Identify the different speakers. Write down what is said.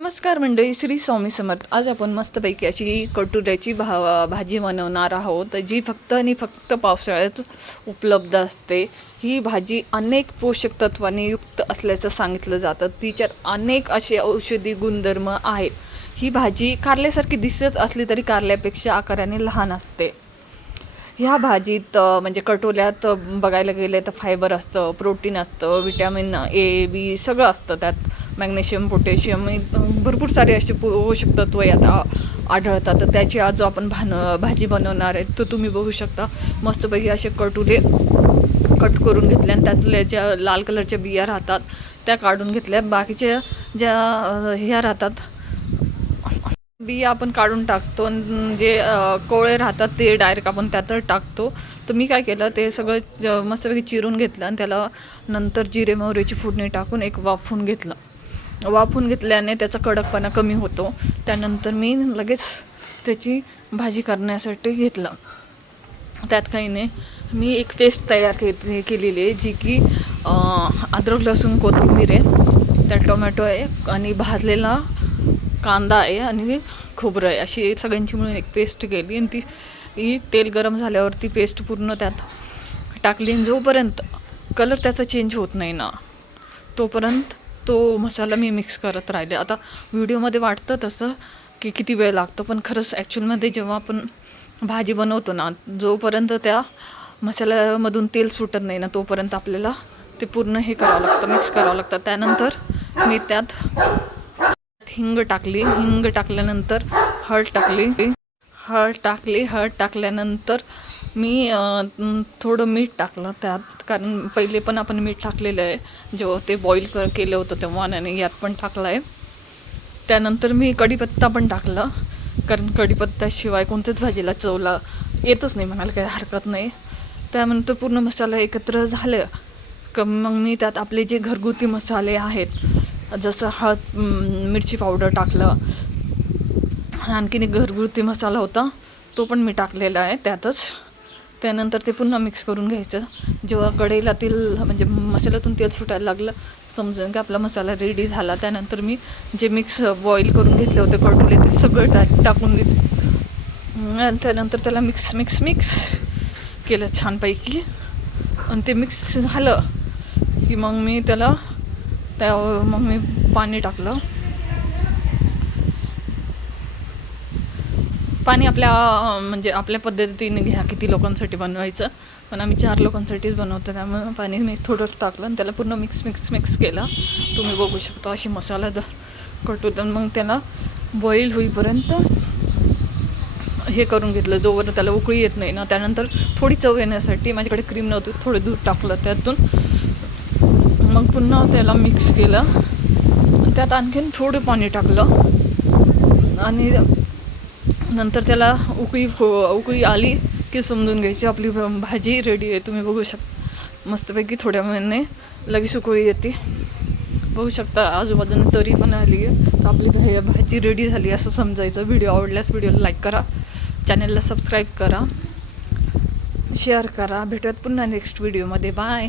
Speaker 1: नमस्कार मंडळी श्री स्वामी समर्थ. आज आपण मस्तपैकी अशी कटुऱ्याची भा भाजी बनवणार आहोत जी फक्त आणि फक्त पावसाळ्यात उपलब्ध असते. ही भाजी अनेक पोषक तत्वांनी युक्त असल्याचं सांगितलं जातं. तिच्यात अनेक असे औषधी गुणधर्म आहेत. ही भाजी कारल्यासारखी दिसत असली तरी कारल्यापेक्षा आकाराने लहान असते. ह्या भाजीत म्हणजे कटोल्यात बघायला गेलं तर फायबर असतं प्रोटीन असतं विटॅमिन ए बी सगळं असतं त्यात. मॅग्नेशियम पोटॅशियम भरपूर सारे असे पोषक तत्व यात आढळतात. तर त्याची आज आपण भान भाजी बनवणार आहे तर तुम्ही बघू शकता. मस्तपैकी असे कटुले कट करून घेतले आणि त्यातल्या ज्या लाल कलरच्या बिया राहतात त्या काढून घेतल्या. बाकीच्या ज्या ह्या राहतात बिया आपण काढून टाकतो जे कोळे राहतात ते डायरेक्ट आपण त्यातच टाकतो. तर मी काय केलं ते सगळं मस्तपैकी चिरून घेतलं आणि त्याला नंतर जिरे मोहरीची फोडणी टाकून एक वाफवून घेतलं. वाफून घेतल्याने त्याचा कडकपणा कमी होतो. त्यानंतर मी लगेच त्याची भाजी करण्यासाठी घेतलं. त्यात काही नाही. मी एक पेस्ट तयार के केलेली आहे जी की अद्रक लसूण कोथिंबीर आहे. त्यात टोमॅटो आहे आणि भाजलेला कांदा आहे आणि खोबरं आहे. अशी सगळ्यांची मिळून एक पेस्ट केली आणि ती ही तेल गरम झाल्यावर ती पेस्ट पूर्ण त्यात टाकली आणि जोपर्यंत कलर त्याचा चेंज होत नाही ना तोपर्यंत तो मसाला मी मिक्स करत राहिले. आता व्हिडिओमध्ये वाटतं तसं की किती वेळ लागतो पण खरंच ॲक्च्युअलमध्ये जेव्हा आपण भाजी बनवतो ना जोपर्यंत त्या मसाल्यामधून तेल सुटत नाही ना तोपर्यंत आपल्याला ते पूर्ण हे करावं लागतं मिक्स करावं लागतं. त्यानंतर मी त्यात हिंग टाकली. हिंग टाकल्यानंतर हळद टाकली. हळद टाकली. हळद टाकल्यानंतर मी थोडं मीठ टाकलं त्यात. कारण पहिले पण आपण मीठ टाकलेलं आहे. जेव्हा ते बॉईल कर केलं होतं तेव्हा आणि यात पण टाकलं आहे. त्यानंतर मी कढीपत्ता पण टाकला. कारण कढीपत्त्याशिवाय कोणत्याच भाजीला चवला येतच नाही म्हणायला काही हरकत नाही. त्यानंतर पूर्ण मसाला एकत्र झालं. क मग मी त्यात आपले जे घरगुती मसाले आहेत जसं हळद मिरची पावडर टाकलं. आणखीन एक घरगुती मसाला होता तो पण मी टाकलेला आहे त्यातच. त्यानंतर ते पुन्हा मिक्स करून घ्यायचं. जेव्हा कढईला तेल म्हणजे मसाल्यातून तेल सुटायला लागलं समजून की आपला मसाला रेडी झाला. त्यानंतर मी जे मिक्स बॉईल करून घेतले होते कटुले ते सगळं जा टाकून घेतले आणि त्यानंतर त्याला मिक्स मिक्स मिक्स केलं छानपैकी. आणि ते मिक्स झालं की मग मी त्याला त्या मग मी पाणी टाकलं. पाणी आपल्या म्हणजे आपल्या पद्धतीने घ्या किती लोकांसाठी बनवायचं. पण आम्ही चार लोकांसाठीच बनवतो त्यामुळे पाणी मी थोडंच टाकलं आणि त्याला पूर्ण मिक्स मिक्स मिक्स केलं. तुम्ही बघू शकता अशी मसाला द तर मग त्याला बॉईल होईपर्यंत हे करून घेतलं. जोवर त्याला उकळी येत नाही ना त्यानंतर थोडी चव येण्यासाठी माझ्याकडे क्रीम नव्हती थोडं दूध टाकलं त्यातून. मग पुन्हा त्याला मिक्स केलं. त्यात आणखीन थोडं पाणी टाकलं. आणि नंतर त्याला उकळी फो- उकळी आली की समजून घ्यायची आपली भाजी रेडी आहे तुम्ही बघू शकता मस्तपैकी थोड्या वेळाने लगेच उकळी येते. बघू शकता आजूबाजूने तरी पण आली आहे. तर आपली भा- भाजी रेडी झाली असं समजायचं. व्हिडिओ आवडल्यास व्हिडिओला लाईक करा. चॅनलला सबस्क्राईब करा. शेअर करा. भेटूयात पुन्हा नेक्स्ट व्हिडिओमध्ये बाय